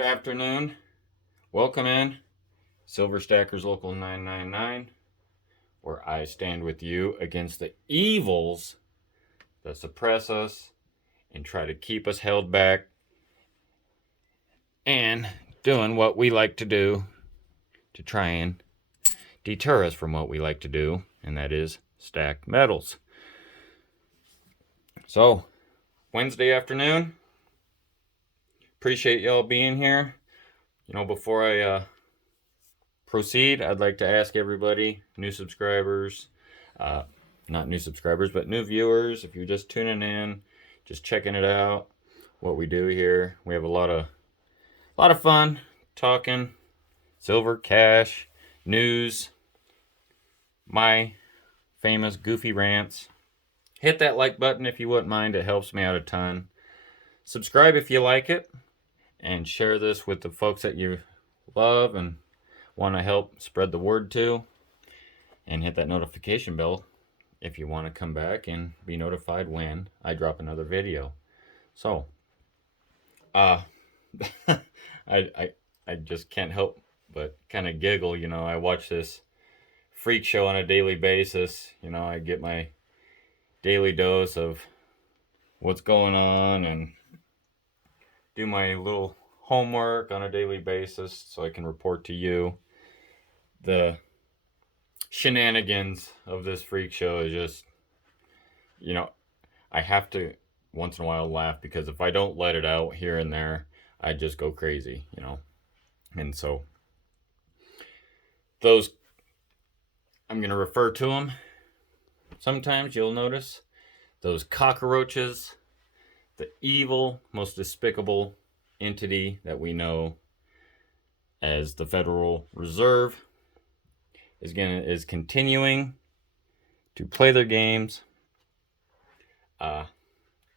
Good afternoon. Welcome in Silver Stackers Local 999, where I stand with you against the evils that suppress us and try to keep us held back and doing what we like to do to try and deter us from what we like to do, and that is stack metals. So, Wednesday afternoon, appreciate y'all being here. Before I proceed, I'd like to ask everybody, new subscribers, not new subscribers, but new viewers, if you're just tuning in, just checking it out, what we do here. We have a lot of fun talking silver, cash, news, my famous goofy rants. Hit that like button if you wouldn't mind. It helps me out a ton. Subscribe if you like it, and share this with the folks that you love and want to help spread the word to. And hit that notification bell if you want to come back and be notified when I drop another video. So, I just can't help but kind of giggle. I watch this freak show on a daily basis. I get my daily dose of what's going on and do my little homework on a daily basis so I can report to you. The shenanigans of this freak show is just, I have to once in a while laugh, because if I don't let it out here and there, I just go crazy, And so those, I'm going to refer to them. Sometimes you'll notice those cockroaches, the evil, most despicable entity that we know as the Federal Reserve is continuing to play their games.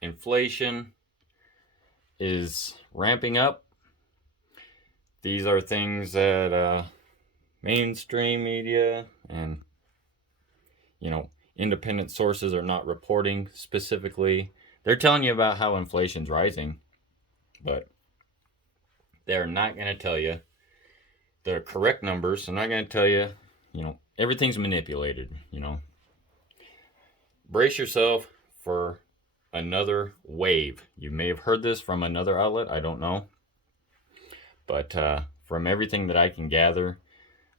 Inflation is ramping up. These are things that mainstream media and independent sources are not reporting specifically. They're telling you about how inflation's rising, but they're not going to tell you the correct numbers. They're not going to tell you, everything's manipulated, Brace yourself for another wave. You may have heard this from another outlet, I don't know. But from everything that I can gather,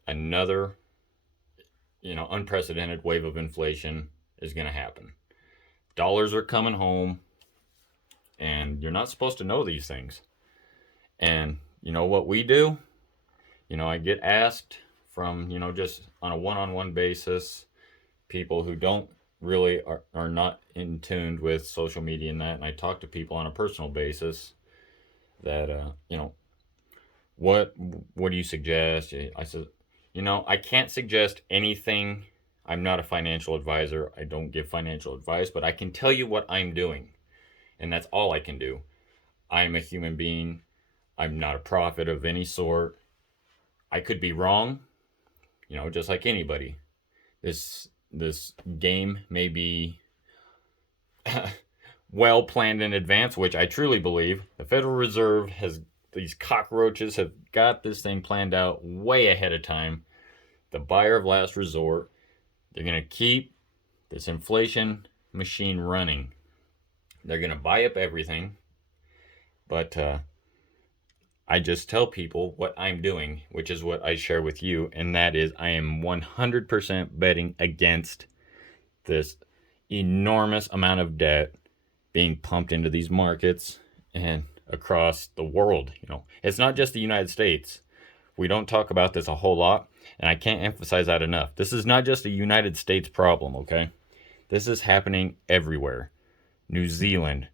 another, unprecedented wave of inflation is going to happen. Dollars are coming home, and you're not supposed to know these things. And what we do? I get asked from, just on a one-on-one basis, people who don't really are not in tune with social media and that, and I talk to people on a personal basis that, what do you suggest? I said, I can't suggest anything. I'm not a financial advisor. I don't give financial advice, but I can tell you what I'm doing, and that's all I can do. I'm a human being. I'm not a prophet of any sort. I could be wrong, just like anybody. This game may be well planned in advance, which I truly believe. The Federal Reserve these cockroaches have got this thing planned out way ahead of time. The buyer of last resort. They're going to keep this inflation machine running. They're going to buy up everything. But I just tell people what I'm doing, which is what I share with you, and that is I am 100% betting against this enormous amount of debt being pumped into these markets and across the world. It's not just the United States. We don't talk about this a whole lot, and I can't emphasize that enough. This is not just a United States problem, okay? This is happening everywhere. New Zealand,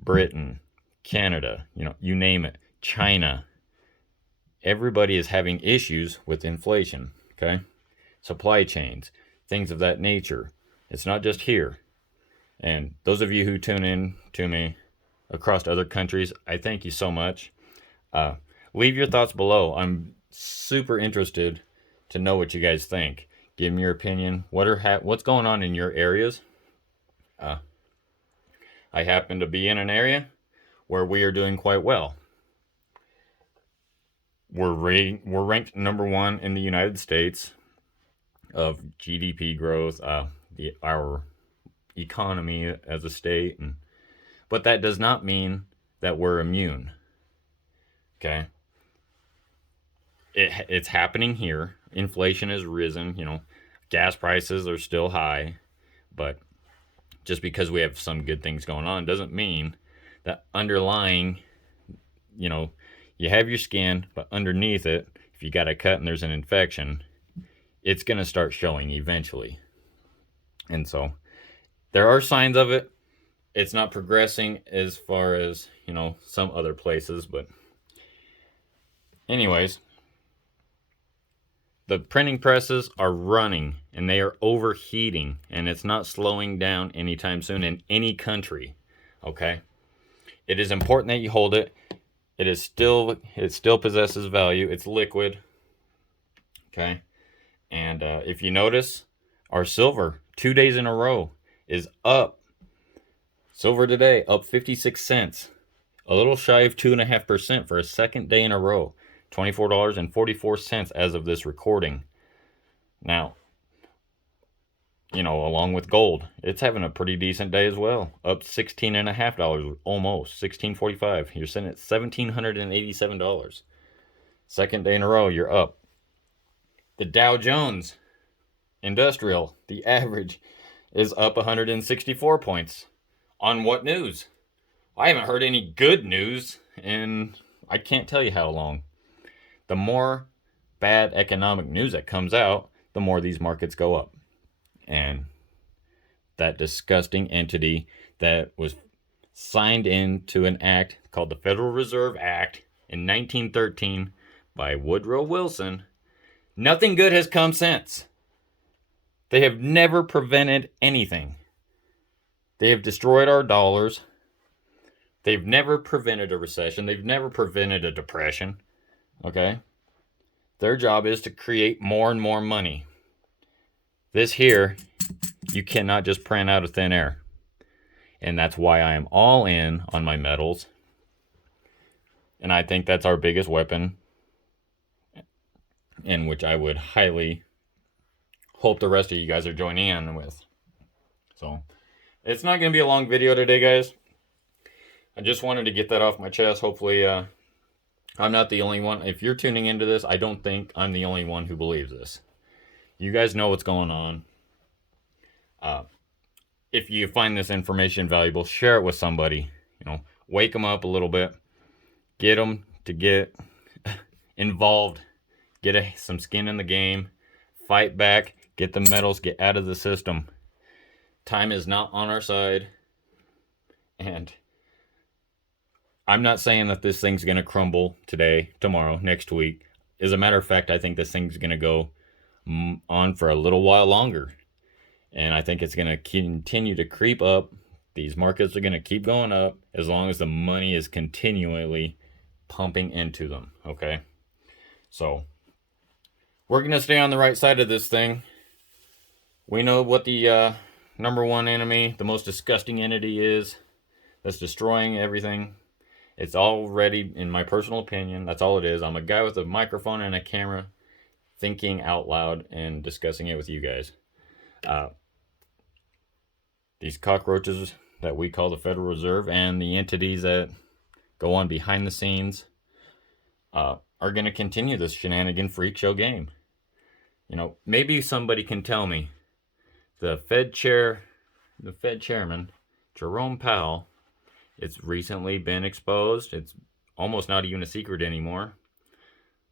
Britain, Canada, you name it. China. Everybody is having issues with inflation, okay? Supply chains, things of that nature. It's not just here. And those of you who tune in to me across other countries, I thank you so much. Leave your thoughts below. I'm super interested to know what you guys think. Give me your opinion. What's going on in your areas? I happen to be in an area where we are doing quite well. we're ranked number one in the United States of GDP growth, our economy as a state, but that does not mean that we're immune. Okay, it's happening here. Inflation has risen. Gas prices are still high, but just because we have some good things going on doesn't mean that underlying, you have your skin, but underneath it, if you got a cut and there's an infection, it's going to start showing eventually. And so there are signs of it. It's not progressing as far as, some other places, but anyways, the printing presses are running and they are overheating, and it's not slowing down anytime soon in any country. Okay? It is important that you hold it. It still possesses value. It's liquid. Okay? And if you notice, our silver 2 days in a row is up. Silver today up 56 cents. A little shy of 2.5% for a second day in a row. $24.44 as of this recording. Now, along with gold, it's having a pretty decent day as well. Up $16.50, almost $16.45. You're sitting at $1,787. Second day in a row, you're up. The Dow Jones Industrial, the average, is up 164 points. On what news? I haven't heard any good news in I can't tell you how long. The more bad economic news that comes out, the more these markets go up. And that disgusting entity that was signed into an act called the Federal Reserve Act in 1913 by Woodrow Wilson, nothing good has come since. They have never prevented anything. They have destroyed our dollars. They've never prevented a recession. They've never prevented a depression. Okay? Their job is to create more and more money. This here, you cannot just print out of thin air. And that's why I am all in on my metals. And I think that's our biggest weapon, in which I would highly hope the rest of you guys are joining in with. So, it's not going to be a long video today, guys. I just wanted to get that off my chest. Hopefully, I'm not the only one. If you're tuning into this, I don't think I'm the only one who believes this. You guys know what's going on. If you find this information valuable, share it with somebody. Wake them up a little bit. Get them to get involved. Get some skin in the game. Fight back. Get the metals. Get out of the system. Time is not on our side. And I'm not saying that this thing's going to crumble today, tomorrow, next week. As a matter of fact, I think this thing's going to go on for a little while longer. And I think it's going to continue to creep up. These markets are going to keep going up as long as the money is continually pumping into them. Okay? So, we're going to stay on the right side of this thing. We know what the number one enemy, the most disgusting entity is that's destroying everything. It's already, in my personal opinion, that's all it is. I'm a guy with a microphone and a camera thinking out loud and discussing it with you guys. These cockroaches that we call the Federal Reserve and the entities that go on behind the scenes are going to continue this shenanigan freak show game. Maybe somebody can tell me the Fed chairman, Jerome Powell, it's recently been exposed. It's almost not even a secret anymore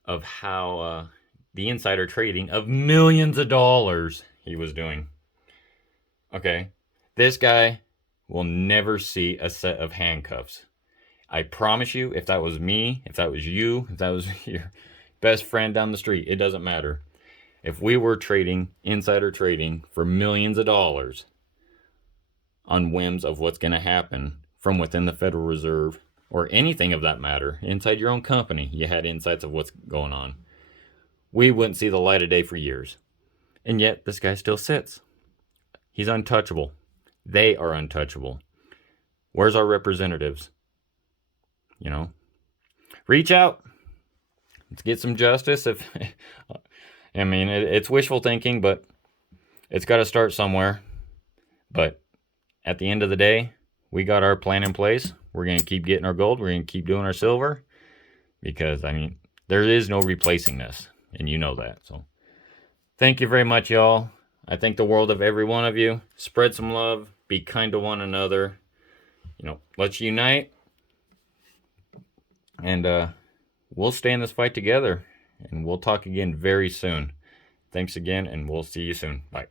of how the insider trading of millions of dollars he was doing. Okay, this guy will never see a set of handcuffs. I promise you, if that was me, if that was you, if that was your best friend down the street, it doesn't matter. If we were trading, insider trading for millions of dollars on whims of what's going to happen from within the Federal Reserve, or anything of that matter, inside your own company, you had insights of what's going on, we wouldn't see the light of day for years. And yet, this guy still sits. He's untouchable. They are untouchable. Where's our representatives? Reach out. Let's get some justice. If I mean, it's wishful thinking, but it's got to start somewhere. But at the end of the day, we got our plan in place. We're going to keep getting our gold. We're going to keep doing our silver because, I mean, there is no replacing this, and you know that. So thank you very much, y'all. I think the world of every one of you. Spread some love. Be kind to one another. Let's unite. And we'll stay in this fight together. And we'll talk again very soon. Thanks again, and we'll see you soon. Bye.